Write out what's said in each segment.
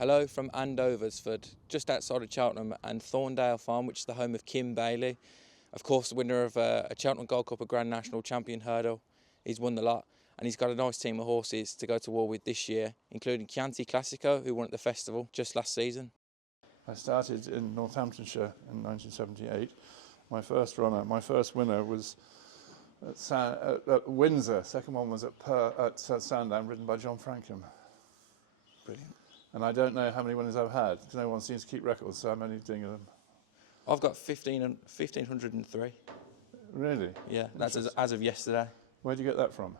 Hello from Andoversford, just outside of Cheltenham, and Thorndale Farm, which is the home of Kim Bailey. Of course, the winner of a Cheltenham Gold Cup, a Grand National Champion Hurdle. He's won the lot, and he's got a nice team of horses to go to war with this year, including Chianti Classico, who won at the festival just last season. I started in Northamptonshire in 1978. My first winner was at Windsor. Second one was at Sandown, ridden by John Frankham. Brilliant. And I don't know how many winners I've had. No one seems to keep records, so I'm only doing them. I've got 1,503. Really? Yeah, that's as of yesterday. Where did you get that from?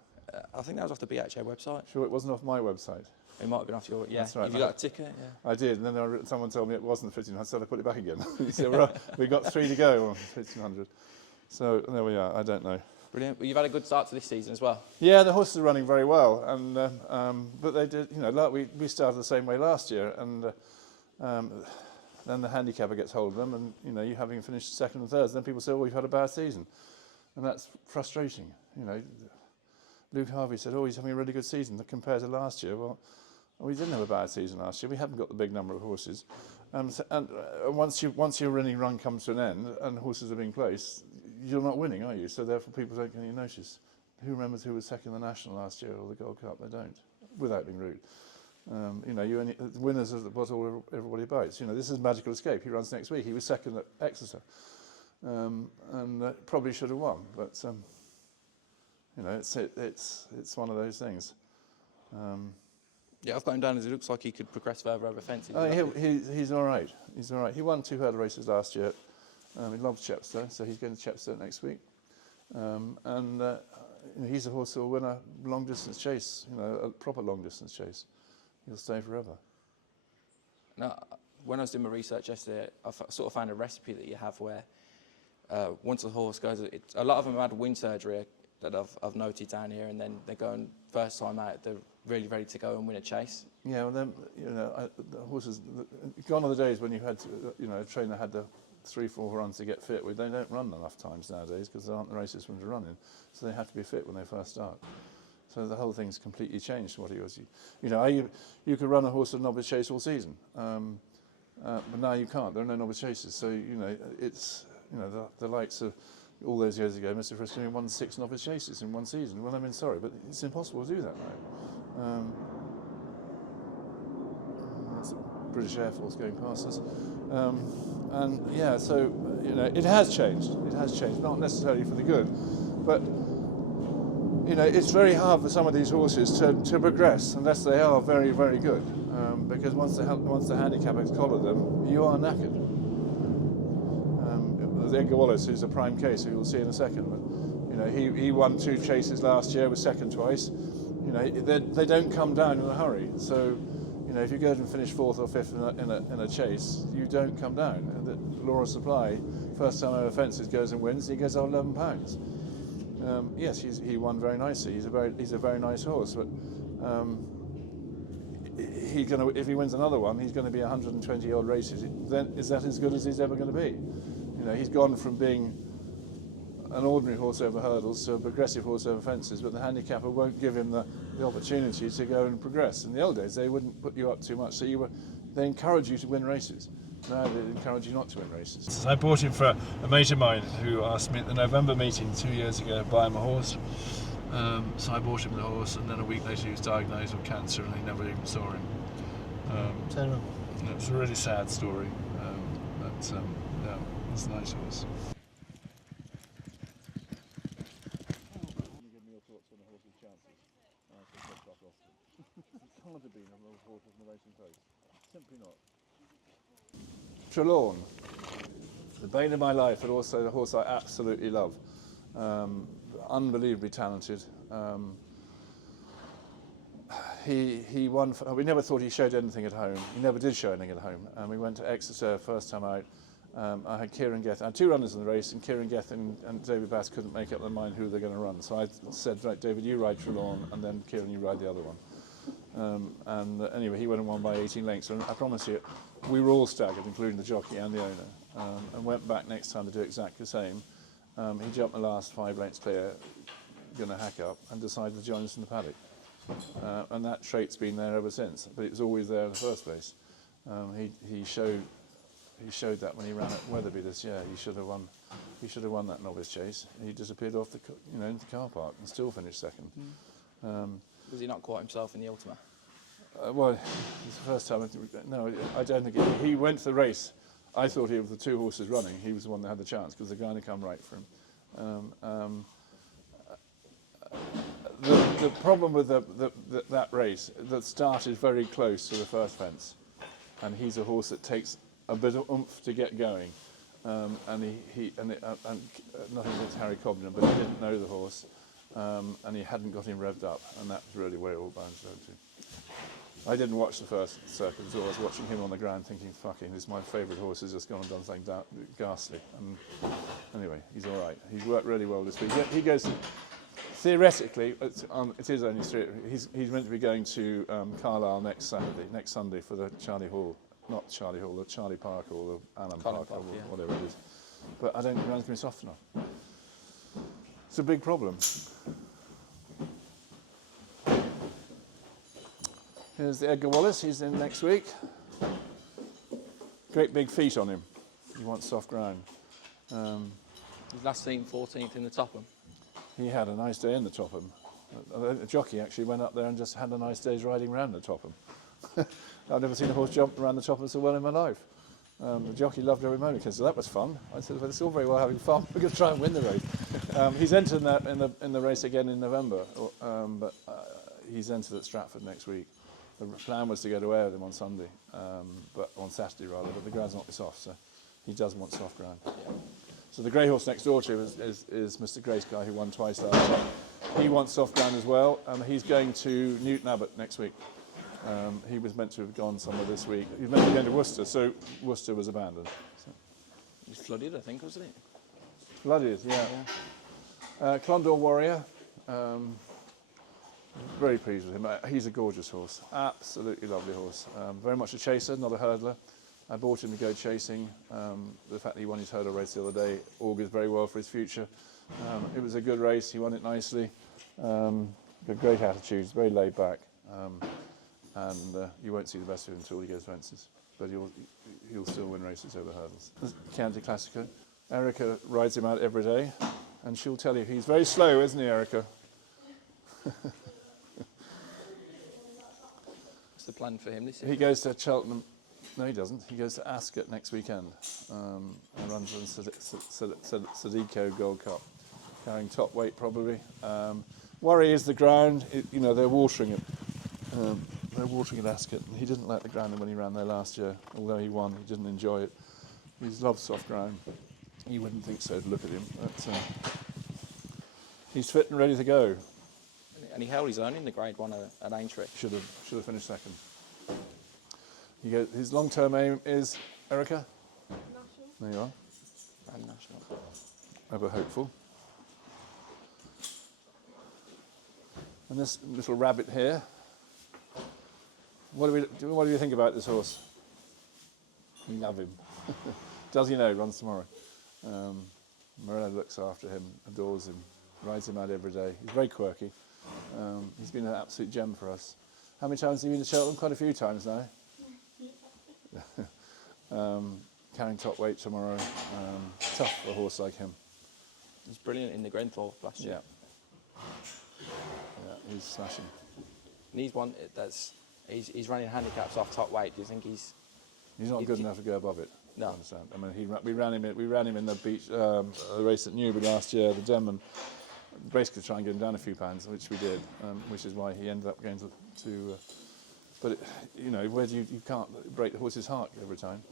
I think that was off the BHA website. Sure, it wasn't off my website. It might have been off your, yeah. That's right. Have you got a ticket? Yeah. I did, and then someone told me it wasn't the 1,500, so I put it back again. He said, well, we got 3 to go on 1,500. So there we are, I don't know. Brilliant. Well, you've had a good start to this season as well. Yeah, the horses are running very well, and but they did, like we started the same way last year, and then the handicapper gets hold of them, and you having finished second and third, then people say, "Oh, you've had a bad season," and that's frustrating. Luke Harvey said, "Oh, he's having a really good season compared to last year." Well, we didn't have a bad season last year. We haven't got the big number of horses, and once your winning run comes to an end and horses are being placed, you're not winning, are you? So therefore people don't get any notice. Who remembers who was second in the National last year or the Gold Cup? They don't, without being rude. The winners are what everybody bites. This is Magical Escape. He runs next week. He was second at Exeter, and probably should have won. But it's one of those things. Yeah, I've got him down as it looks like he could progress further over fences. He's all right. He's all right. He won 2 hurdle races last year. He loves Chepstow, so he's going to Chepstow next week. He's a horse who will win a long-distance chase, a proper long-distance chase. He'll stay forever. Now, when I was doing my research yesterday, I sort of found a recipe that you have where once a horse goes, a lot of them have had wind surgery that I've noted down here, and then they're going first time out, they're really ready to go and win a chase. Yeah, well then, the horses, gone are the days when you had to, a trainer had to 3-4 runs to get fit. They don't run enough times nowadays because there aren't the races for them to run in, so they have to be fit when they first start. So the whole thing's completely changed from what it was. You could run a horse at a novice chase all season, but now you can't. There are no novice chases, so it's the likes of all those years ago. Mr. Friskin won 6 novice chases in one season. Well, sorry, but it's impossible to do that now. That's the British Air Force going past us. And yeah, so it has changed. It has changed, not necessarily for the good, but it's very hard for some of these horses to progress unless they are very, very good. Because once the handicappers collar them, you are knackered. There's Edgar Wallace, who's a prime case, who you'll see in a second. But, he won 2 chases last year, was second twice. They don't come down in a hurry. So. If you go and finish 4th or 5th in a chase, you don't come down. The law of supply, first time over fences goes and wins, he gets out £11. Yes, he won very nicely. He's a very nice horse, but if he wins another one, he's going to be 120 odd races. Then is that as good as he's ever going to be? He's gone from being an ordinary horse over hurdles to a progressive horse over fences, but the handicapper won't give him the opportunity to go and progress. In the old days, they wouldn't put you up too much, so they encourage you to win races. Now they encourage you not to win races. I bought him for a mate of mine who asked me at the November meeting 2 years ago to buy him a horse. So I bought him the horse, and then a week later he was diagnosed with cancer, and he never even saw him. Terrible. It's a really sad story, but yeah, it's a nice horse. Simply not. Trelawne, the bane of my life, but also the horse I absolutely love. Unbelievably talented. He won. We never thought he showed anything at home. He never did show anything at home. And we went to Exeter first time out. I had Kieran Geth. I had 2 runners in the race, and Kieran Geth and David Bass couldn't make up their mind who they're going to run. So I said, right, David, you ride Trelawne, and then Kieran, you ride the other one. Anyway, he went and won by 18 lengths, and I promise you, we were all staggered, including the jockey and the owner, and went back next time to do exactly the same. He jumped the last 5 lengths clear, going to hack up, and decided to join us in the paddock. And that trait's been there ever since, but it was always there in the first place. He showed that when he ran at Wetherby this year. He should have won. He should have won that novice chase. He disappeared off the into the car park and still finished second. Was he not quite himself in the Ultima? Well, it's the first time. No, I don't think he went to the race. I thought he was the two horses running. He was the one that had the chance because the guy had come right for him. The problem with that race, that started very close to the first fence, and he's a horse that takes a bit of oomph to get going, and nothing against Harry Cobden, but he didn't know the horse, and he hadn't got him revved up, and that's really where it all bounds down to. I didn't watch the first circuit at all. I was watching him on the ground thinking, fucking, this is my favourite horse, has just gone and done something ghastly. And anyway, he's all right. He's worked really well this week. He goes, theoretically, it is only three. He's meant to be going to Carlisle next Sunday for the Charlie Hall. Not Charlie Hall, the Charlie Park or the Allen Park or whatever it is. But I don't think the ground's going to be soft enough. It's a big problem. Here's the Edgar Wallace. He's in next week. Great big feet on him. He wants soft ground. His last seen 14th in the Topham. He had a nice day in the Topham. A jockey actually went up there and just had a nice day's riding around the Topham. I've never seen a horse jump around the Topham so well in my life. The jockey loved every moment because that was fun. I said, well, it's all very well having fun. We're going to try and win the race. He's entered that in the race again in November, but he's entered at Stratford next week. The plan was to go to Ayr with him on Sunday, but on Saturday rather. But the ground's not soft, so he does want soft ground. Yeah. So the grey horse next door to him is Mr. Grace guy who won twice last time. He wants soft ground as well. He's going to Newton Abbot next week. He was meant to have gone somewhere this week. He was meant to be going to Worcester, so Worcester was abandoned. So. He was flooded, I think, wasn't it? Flooded, yeah. Clondaw Warrior. Very pleased with him. He's a gorgeous horse. Absolutely lovely horse. Very much a chaser, not a hurdler. I bought him to go chasing. The fact that he won his hurdle race the other day augurs very well for his future. It was a good race. He won it nicely. Got great attitudes, very laid back. And you won't see the best of him until he goes fences. But he'll still win races over hurdles. Chianti Classico. Erica rides him out every day. And she'll tell you, he's very slow, isn't he, Erica? What's the plan for him this year? He goes to Cheltenham. No, he doesn't. He goes to Ascot next weekend and runs on Sadico Gold Cup, carrying top weight probably. Worry is the ground. They're watering it. They're watering at Ascot. And he didn't like the ground when he ran there last year. Although he won, he didn't enjoy it. He loves soft ground. You wouldn't think so to look at him. But, he's fit and ready to go. And he held his own in the Grade 1 at Aintree. Should have finished second. His long-term aim is, Erica? National. There you are. And national. Ever hopeful. And this little rabbit here. What do you think about this horse? You love him. Does he know? Runs tomorrow. Morello looks after him, adores him, rides him out every day. He's very quirky. He's been an absolute gem for us. How many times have you been to Cheltenham? Quite a few times now. Carrying top weight tomorrow. Tough for a horse like him. He's brilliant in the Grenthorpe last year. Yeah, he's smashing. And he's one he's running handicaps off top weight. Do you think he's not good enough to go above it? No. I understand. I mean, we ran him in the beach the race at Newbury last year, the Denman. Basically, try and get him down a few pounds, which we did, which is why he ended up going to but where you can't break the horse's heart every time.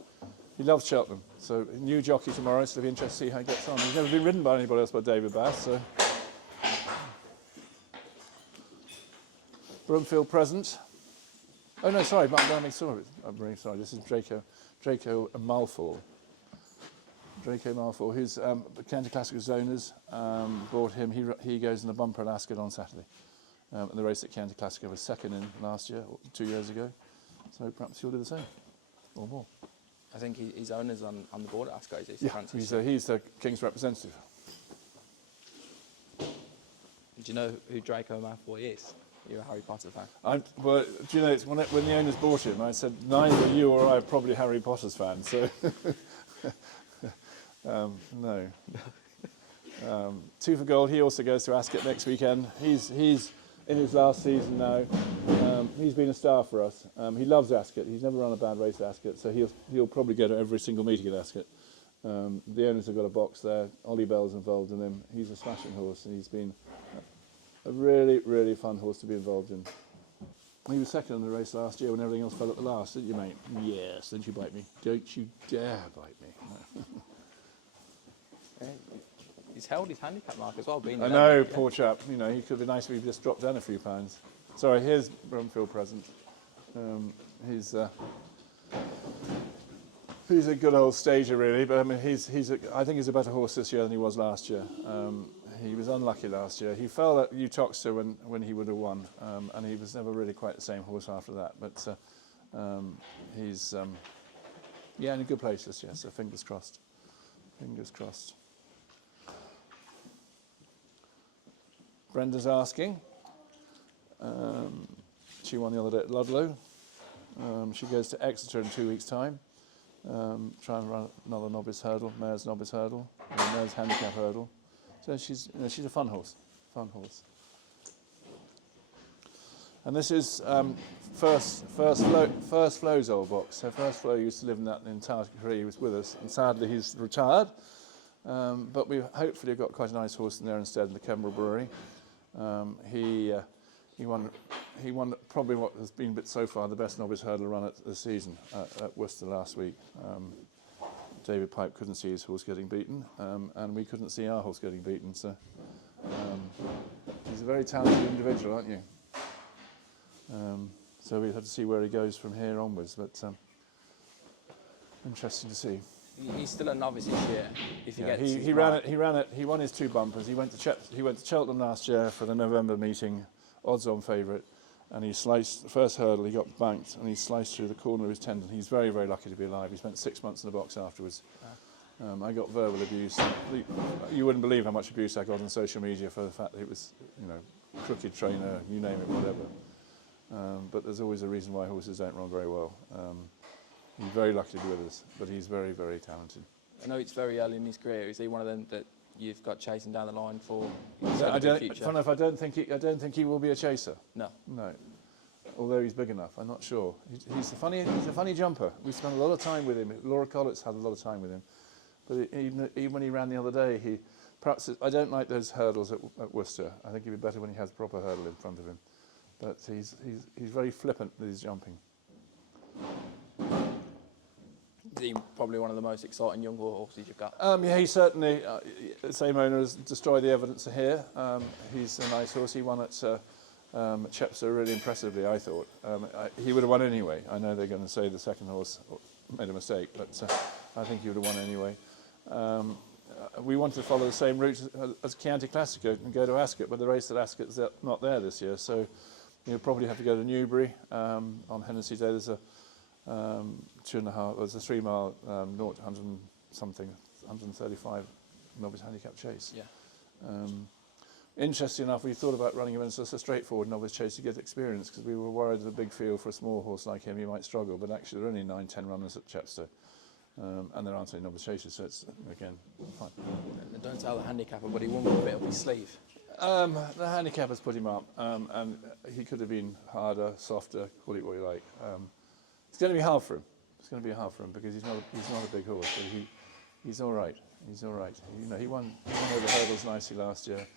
He loves Cheltenham, so new jockey tomorrow, so it'll be interesting to see how he gets on. He's never been ridden by anybody else but David Bass, so. Broomfield Present. Oh no, sorry, I'm very sorry. This is Draco Malfoy. Draco Malfoy, who's Chianti Classico's owners bought him. He goes in a bumper at Ascot on Saturday. And the race at Chianti Classico was second in last year, or 2 years ago. So perhaps he'll do the same, or more. I think his owner's on the board at Ascot, is he? Yeah, he's the King's representative. Do you know who Draco Malfoy is? You're a Harry Potter fan. Well, do you know, it's when the owners bought him, I said, neither you or I are probably Harry Potter's fans, so... no. 2 for Gold, he also goes to Ascot next weekend. He's in his last season now. He's been a star for us. He loves Ascot. He's never run a bad race at Ascot, so he'll probably go to every single meeting at Ascot. The owners have got a box there. Ollie Bell's involved in him. He's a smashing horse, and he's been a really, really fun horse to be involved in. He was second in the race last year when everything else fell at the last, didn't you, mate? Yes, don't you bite me. Don't you dare bite me. He's held his handicap mark as well. I know, poor chap. You know, he could be nice if he just dropped down a few pounds. Sorry, here's Broomfield Present. He's a good old stager, really. But I mean, I think he's a better horse this year than he was last year. He was unlucky last year. He fell at Utoxeter when he would have won, and he was never really quite the same horse after that. But he's in a good place this year. So fingers crossed. Fingers crossed. Brenda's Asking. She won the other day at Ludlow. She goes to Exeter in 2 weeks' time. Try and run another novice hurdle, mare's novice hurdle, and mare's handicap hurdle. So she's a fun horse. And this is First Flow's old box. So First Flow used to live in that the entire career. He was with us, and sadly he's retired. But we hopefully got quite a nice horse in there instead in the Kemble Brewery. He won probably what has been so far the best novice hurdle run at the season at Worcester last week. David Pipe couldn't see his horse getting beaten, and we couldn't see our horse getting beaten. So he's a very talented individual, aren't you? So we had to see where he goes from here onwards, but interesting to see. He's still a novice this year. If he gets he ran it. He won his 2 bumpers. He went to Cheltenham last year for the November meeting, odds-on favourite, and he sliced the first hurdle. He got banked, and he sliced through the corner of his tendon. He's very, very lucky to be alive. He spent 6 months in the box afterwards. I got verbal abuse. You wouldn't believe how much abuse I got on social media for the fact that it was, crooked trainer, you name it, whatever. But there's always a reason why horses don't run very well. He's very lucky to be with us, but he's very, very talented. I know it's very early in his career. Is he one of them that you've got chasing down the line for I don't think he will be a chaser. No. Although he's big enough, I'm not sure. He's a funny jumper. We spent a lot of time with him. Laura Collett's had a lot of time with him. But even when he ran the other day, I don't like those hurdles at Worcester. I think he'd be better when he has a proper hurdle in front of him. But he's very flippant with his jumping. He's probably one of the most exciting young horses you've got. He's certainly the same owner as Destroytheevidence here. He's a nice horse. He won at Chepstow really impressively, I thought. He would have won anyway. I know they're going to say the second horse made a mistake, but I think he would have won anyway. We wanted to follow the same route as Chianti Classico and go to Ascot, but the race at Ascot is not there this year, so you'll probably have to go to Newbury on Hennessy Day. There's a 2.5. There's a 3 mile 100 something, 135 novice handicap chase. Yeah. Interesting enough, we thought about running him as a straightforward novice chase to get experience because we were worried at a big field for a small horse like him he might struggle. But actually, there are only 9-10 runners at Chepstow, and there aren't any novice chasers, so it's again fine. Don't tell the handicapper, but he won with a bit up his sleeve. The handicappers put him up, and he could have been harder, softer, call it what you like. It's going to be hard for him. It's going to be hard for him because he's not a big horse, but he's all right. He's all right. He won over hurdles nicely last year.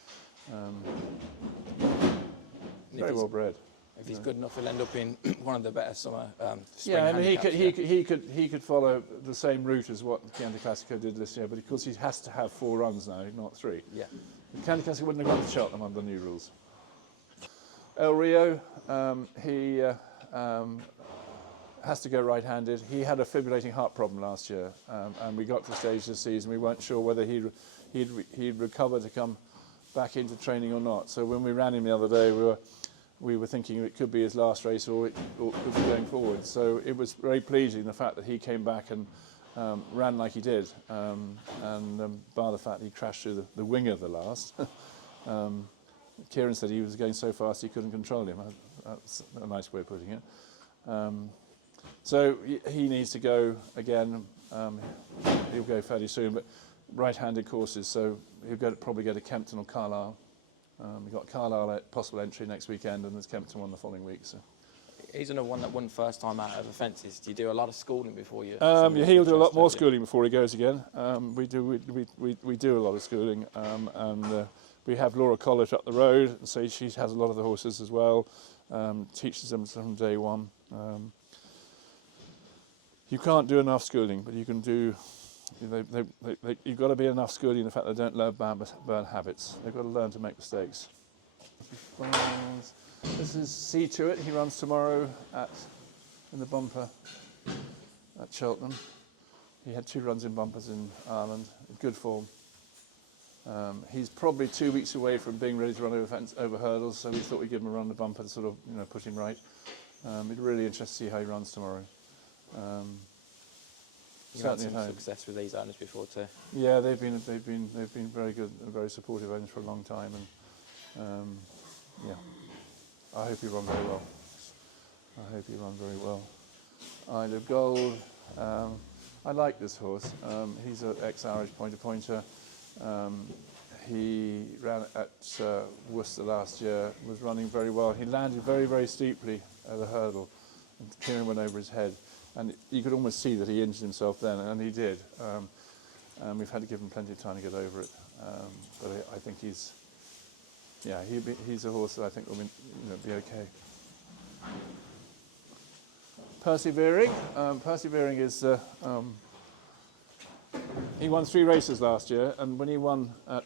Very well bred. If he's good enough, he'll end up in one of the better summer spring yeah, I mean handicaps. he could follow the same route as what Chianti Classico did this year, but of course he has to have 4 runs now, not 3. Yeah. Chianti Classico wouldn't have gone to Cheltenham under the new rules. El Rio, he has to go right-handed. He had a fibrillating heart problem last year, and we got to the stage this season. We weren't sure whether he'd recover to come back into training or not. So when we ran him the other day, we were thinking it could be his last race or it could be going forward. So it was very pleasing the fact that he came back and ran like he did, and bar the fact that he crashed through the wing of the last. Kieran said he was going so fast he couldn't control him. That's a nice way of putting it. So he needs to go again. He'll go fairly soon, but right-handed courses, so he'll probably go to Kempton or Carlisle. We've got Carlisle at possible entry next weekend, and there's Kempton one the following week. So. He's another one that won first time out over fences. Do you do a lot of schooling before you? He'll do a lot more schooling before he goes again. We do a lot of schooling, and we have Laura Collett up the road, so she has a lot of the horses as well. Teaches them from day one. You can't do enough schooling, but you can do. You've got to be enough schooling in the fact they don't learn bad habits. They've got to learn to make mistakes. This is Seatoit. He runs tomorrow in the bumper at Cheltenham. He had 2 runs in bumpers in Ireland. Good form. He's probably 2 weeks away from being ready to run over hurdles, so we thought we'd give him a run the bumper to sort of put him right. It'd be really interesting to see how he runs tomorrow. You've had some success with these owners before too. Yeah, they've been very good and very supportive owners for a long time, and yeah, I hope he runs very well. Isle of Gold. I like this horse. He's an ex-Irish pointer. He ran at Worcester last year. Was running very well. He landed very, very steeply at a hurdle, and Kieran went over his head. And you could almost see that he injured himself then, and he did. And we've had to give him plenty of time to get over it. But I think he's a horse that I think will be okay. Percy Veering. Percy Veering is he won 3 races last year, and when he won at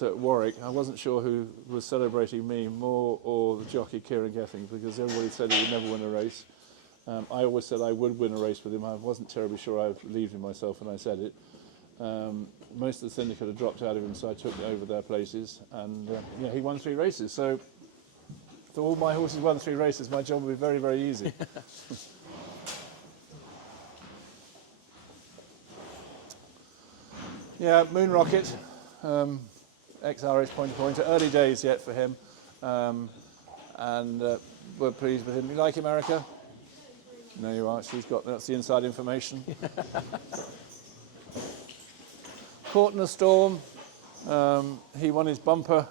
Warwick, I wasn't sure who was celebrating me more or the jockey Kieran Geffing, because everybody said he would never win a race. I always said I would win a race with him. I wasn't terribly sure I believed in myself when I said it. Most of the syndicate had dropped out of him, so I took over their places. And he won 3 races. So if all my horses won 3 races, my job would be very, very easy. Yeah, Moon Rocket, ex-Irish pointer. Early days yet for him. And we're pleased with him. You like him, Erica? No, you are. That's the inside information. Caught in a Storm. He won his bumper.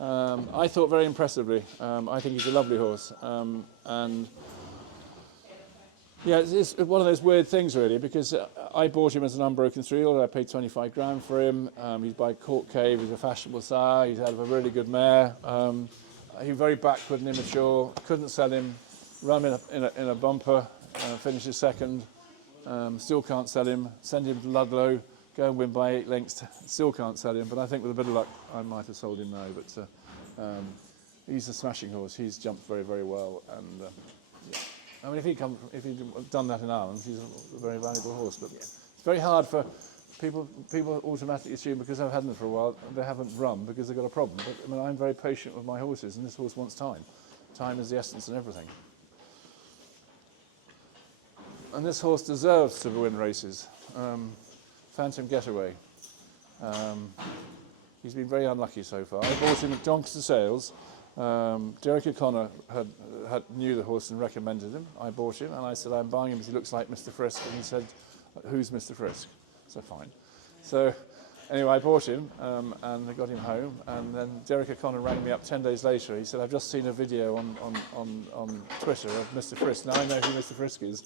I thought very impressively. I think he's a lovely horse. And yeah, it's one of those weird things really, because I bought him as an unbroken 3-year-old. I paid 25 grand for him. He's by Court Cave. He's a fashionable sire. He's out of a really good mare. He was very backward and immature. Couldn't sell him. Run in a bumper, finishes second, still can't sell him. Send him to Ludlow, go and win by 8 lengths, still can't sell him. But I think with a bit of luck, I might have sold him now. But he's a smashing horse. He's jumped very, very well. And I mean, if he'd done that in Ireland, he's a very valuable horse. But it's very hard for people automatically assume because I've had them for a while, they haven't run because they've got a problem. But I mean, I'm very patient with my horses, and this horse wants time. Time is the essence in everything. And this horse deserves to win races. Phantom Getaway. He's been very unlucky so far. I bought him at Doncaster Sales. Derek O'Connor knew the horse and recommended him. I bought him, and I said, I'm buying him because he looks like Mr. Frisk. And he said, who's Mr. Frisk? So fine. So anyway, I bought him, and I got him home. And then Derek O'Connor rang me up 10 days later. He said, I've just seen a video on Twitter of Mr. Frisk. Now I know who Mr. Frisk is.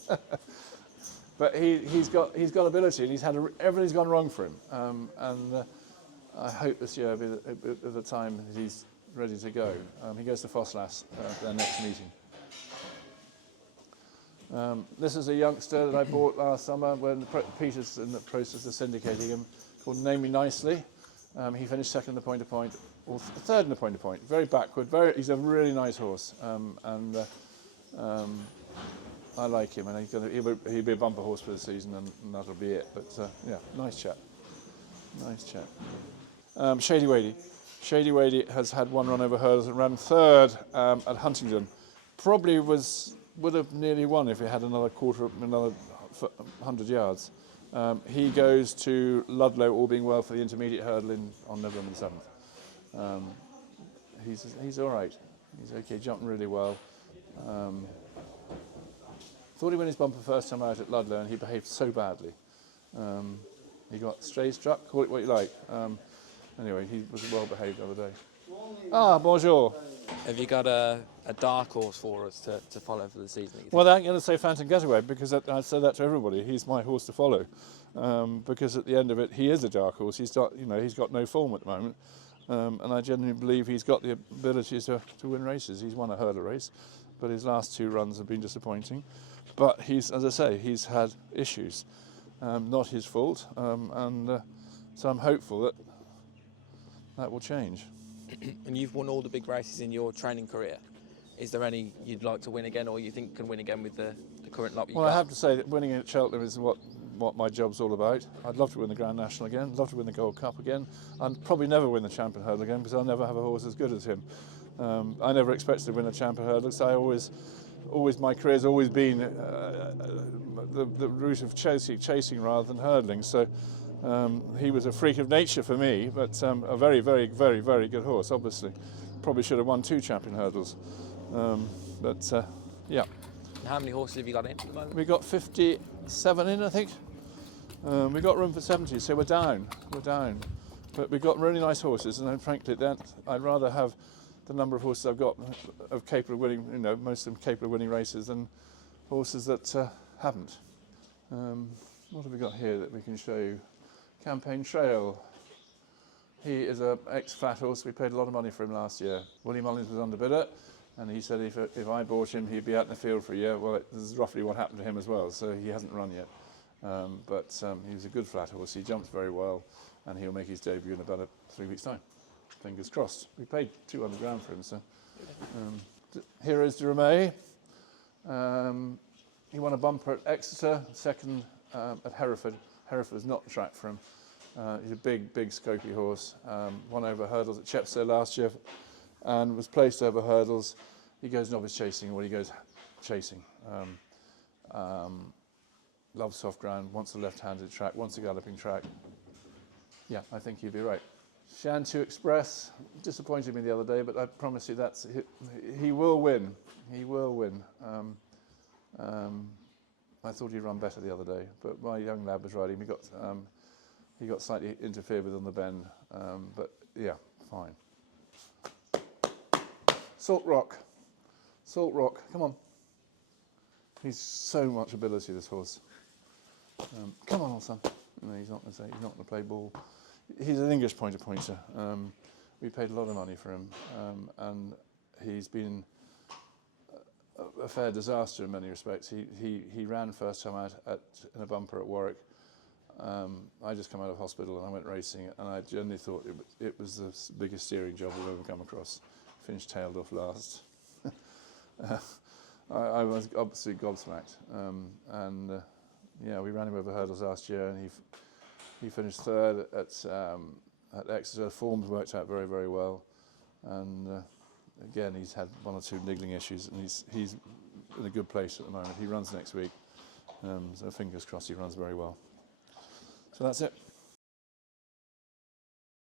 But he's got ability, and everything's gone wrong for him. And I hope this year will be the time that he's ready to go. He goes to Fosslas their next meeting. This is a youngster that I bought last summer when Peter's in the process of syndicating him, called Name Me Nicely. He finished second in the point-to-point, or third in the point-to-point. Very backward. He's a really nice horse, and I like him. And he'll be a bumper horse for the season, and that'll be it. But yeah, nice chap. Nice chap. Shady Wadey. Shady Wadey has had 1 run over hurdles and ran 3rd at Huntingdon. Probably would have nearly won if he had another 100 yards. He goes to Ludlow, all being well, for the intermediate hurdle on November the 7th. he's all right. He's okay, jumping really well. Thought he won his bumper first time out at Ludlow, and he behaved so badly. He got stray struck, call it what you like. Anyway, he was well behaved the other day. Ah, bonjour. Have you got a dark horse for us to follow for the season? Well, I'm going to say Phantom Getaway, because I said that to everybody. He's my horse to follow, because at the end of it, he is a dark horse. He's got no form at the moment, and I genuinely believe he's got the ability to win races. He's won a hurdle race, but his last 2 runs have been disappointing. But he's, as I say, he's had issues, not his fault, and so I'm hopeful that will change. And you've won all the big races in your training career. Is there any you'd like to win again, or you think can win again with the current lot you've got? Well, I have to say that winning at Cheltenham is what my job's all about. I'd love to win the Grand National again, love to win the Gold Cup again. I'd probably never win the Champion Hurdle again, because I'll never have a horse as good as him. I never expected to win a Champion Hurdle, so my career's always been the route of chasing rather than hurdling. So he was a freak of nature for me, but a very, very, very, very good horse, obviously. Probably should have won 2 Champion Hurdles. Yeah. And how many horses have you got in at the moment? We got 57 in, I think. We got room for 70, so we're down. But we've got really nice horses, and frankly, I'd rather have the number of horses I've got capable of winning, most of them capable of winning races, than horses that haven't. What have we got here that we can show you? Campaign Trail. He is an ex-flat horse. We paid a lot of money for him last year. Willie Mullins was underbidder, and he said if I bought him, he'd be out in the field for a year. Well, this is roughly what happened to him as well, so he hasn't run yet. But he was a good flat horse. He jumps very well, and he'll make his debut in about 3 weeks' time. Fingers crossed. We paid £200 for him, so. Heroes de Romay. He won a bumper at Exeter, second at Hereford. Hereford is not the track for him. He's a big, scopy horse. Won over hurdles at Chepstow last year, and was placed over hurdles. He goes novice chasing, or he goes chasing. Loves soft ground, wants a left-handed track, wants a galloping track. Yeah, I think he'd be right. Shantou Expresss disappointed me the other day, but I promise you he will win. He will win. I thought he'd run better the other day, but my young lad was riding. He got slightly interfered with on the bend, but yeah, fine. Salt Rock, come on. He's so much ability, this horse. Come on, old son. No, he's not going to play ball. He's an English pointer. We paid a lot of money for him, and he's been a fair disaster in many respects. He ran first time out in a bumper at Warwick. I just come out of hospital and I went racing, and I genuinely thought it was the biggest steering job I've ever come across. Finished tailed off last. I was absolutely gobsmacked. Yeah, we ran him over hurdles last year, and he finished third at Exeter. Forms worked out very, very well, and again, he's had 1 or 2 niggling issues, and he's in a good place at the moment. He runs next week, so fingers crossed he runs very well. So that's it.